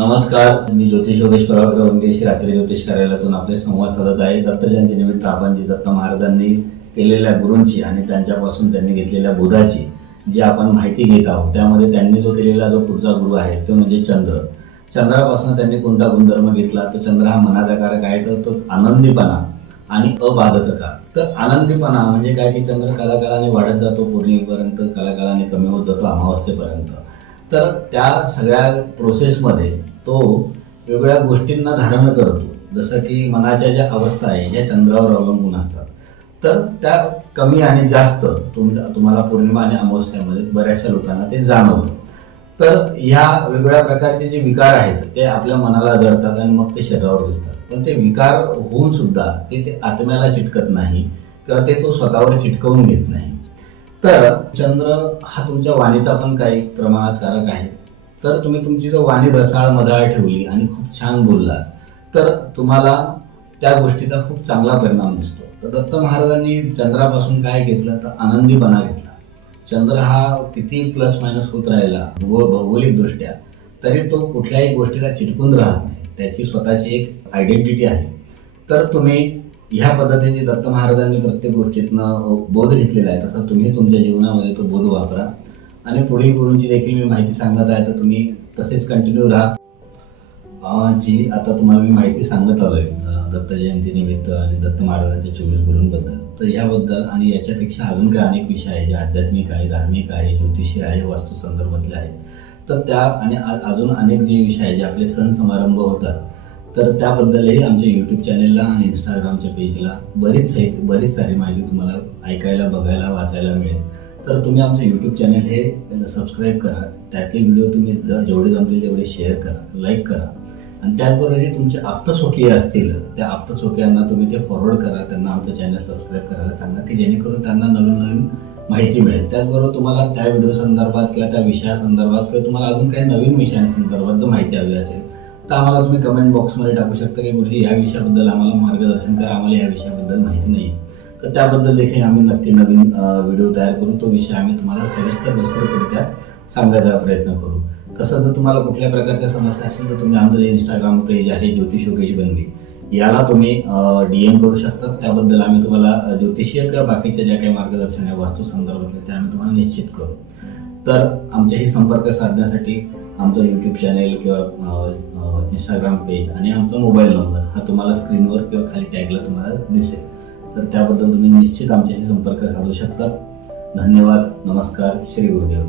नमस्कार मी ज्योतिष योगेश प्रभाकर रात्री ज्योतिष कार्यालयातून आपले संवाद साधत आहे. दत्त जयंतीनिमित्त आपण जी दत्त महाराजांनी केलेल्या गुरूंची आणि त्यांच्यापासून त्यांनी घेतलेल्या बुधाची जी आपण माहिती घेत आहोत त्यामध्ये त्यांनी जो केलेला जो पुढचा गुरु आहे तो म्हणजे चंद्र. चंद्रापासून त्यांनी कोणता गुणधर्म घेतला? तर चंद्र हा मनाचा कारक आहे तर तो आनंदीपणा आणि अबाधतता तर आनंदीपणा म्हणजे काय? की चंद्र कालाकालाने वाढत जातो पौर्णिमेपर्यंत कालाकालाने कमी होत जातो अमावस्येपर्यंत. तर त्या सगळ्या प्रोसेसमध्ये तो वेगवेगळ्या गोष्टींना धारण करतो. जसं की मनाच्या ज्या अवस्था आहे ह्या चंद्रावर अवलंबून असतात. तर त्या कमी आणि जास्त तुम तुम्हाला पौर्णिमा आणि अमावस्यामध्ये बऱ्याचशा लोकांना ते जाणवतं. तर ह्या वेगवेगळ्या प्रकारचे जे विकार आहेत ते आपल्या मनाला जडतात आणि मग ते शरीरावर दिसतात. पण ते विकार होऊन सुद्धा ते ते आत्म्याला चिटकत नाही किंवा ते तो स्वतःवर चिटकवून घेत नाही. तर चंद्र हा तुमच्या वाणीचा पण काही प्रमाणात कारक आहे. तर तुम्ही तुमची जर वाणी रसाळ मधाळ ठेवली आणि खूप छान बोलला तर तुम्हाला त्या गोष्टीचा खूप चांगला परिणाम दिसतो. तर दत्त महाराजांनी चंद्रापासून काय घेतलं? तर आनंदीपणा घेतला. चंद्र हा किती प्लस मायनस होत राहिला भूगो भौगोलिकदृष्ट्या तरी तो कुठल्याही गोष्टीला चिटकून राहत नाही. त्याची स्वतःची एक आयडेंटिटी आहे. तर तुम्ही ह्या पद्धतीने दत्त महाराजांनी प्रत्येक गोष्टीतनं बोध घेतलेला आहे. तसा तुम्ही तुमच्या जीवनामध्ये तो बोध वापरा. आणि पुढील गुरूंची देखील मी माहिती सांगत आहे तर तुम्ही तसेच कंटिन्यू राहा. जी आता तुम्हाला मी माहिती सांगत आलो आहे दत्त जयंती निमित्त आणि दत्त महाराजांच्या चोवीस गुरूंबद्दल. तर याबद्दल आणि याच्यापेक्षा अजून काही अनेक विषय आहे जे आध्यात्मिक आहे धार्मिक आहे ज्योतिषी आहे वास्तू संदर्भातले आहेत. तर त्या आणि अजून अनेक जे विषय आहे जे आपले सण समारंभ होतात तर त्याबद्दलही आमच्या यूट्यूब चॅनेलला आणि इंस्टाग्रामच्या पेजला बरीच बरीच सारी माहिती तुम्हाला ऐकायला बघायला वाचायला मिळेल. तर तुम्ही आमचं यूट्यूब चॅनल हे सबस्क्राईब करा. त्यातले व्हिडिओ तुम्ही जेवढे जमतील तेवढे शेअर करा लाईक करा. आणि त्याचबरोबर जे तुमचे आप्तस्वकीय असतील त्या आप्तस्वकीयांना तुम्ही ते फॉरवर्ड करा. त्यांना आमचं चॅनल सबस्क्राईब करायला सांगा की जेणेकरून त्यांना नवीन नवीन माहिती मिळेल. त्याचबरोबर तुम्हाला त्या व्हिडिओ संदर्भात किंवा त्या विषयासंदर्भात किंवा तुम्हाला अजून काही नवीन विषयांसंदर्भात जर माहिती हवी असेल तर आम्हाला तुम्ही कमेंट बॉक्समध्ये टाकू शकता की गुरुजी ह्या विषयाबद्दल आम्हाला मार्गदर्शन करा. आम्हाला या विषयाबद्दल माहिती नाही तर त्याबद्दल देखील आम्ही नक्की नवीन व्हिडिओ तयार करू. तो विषय आम्ही तुम्हाला सविस्तर विस्तृतरित्या सांगायचा प्रयत्न करू. तसं जर तुम्हाला कुठल्या प्रकारच्या समस्या असतील तर तुम्ही आमचं जे इंस्टाग्राम पेज आहे ज्योतिष योगेश बंदी याला तुम्ही डी एम करू शकता. त्याबद्दल आम्ही तुम्हाला ज्योतिषीय किंवा बाकीच्या ज्या काही मार्गदर्शन आहे वास्तू संदर्भातले ते आम्ही तुम्हाला निश्चित करू. तर आमच्याही संपर्क साधण्यासाठी आमचं यूट्यूब चॅनेल किंवा इंस्टाग्राम पेज आणि आमचा मोबाईल नंबर हा तुम्हाला स्क्रीनवर किंवा खाली टॅगला तुम्हाला दिसेल. तर त्याबद्दल तुम्ही निश्चित आमच्याशी संपर्क साधू शकता. धन्यवाद नमस्कार श्री गुरुदेव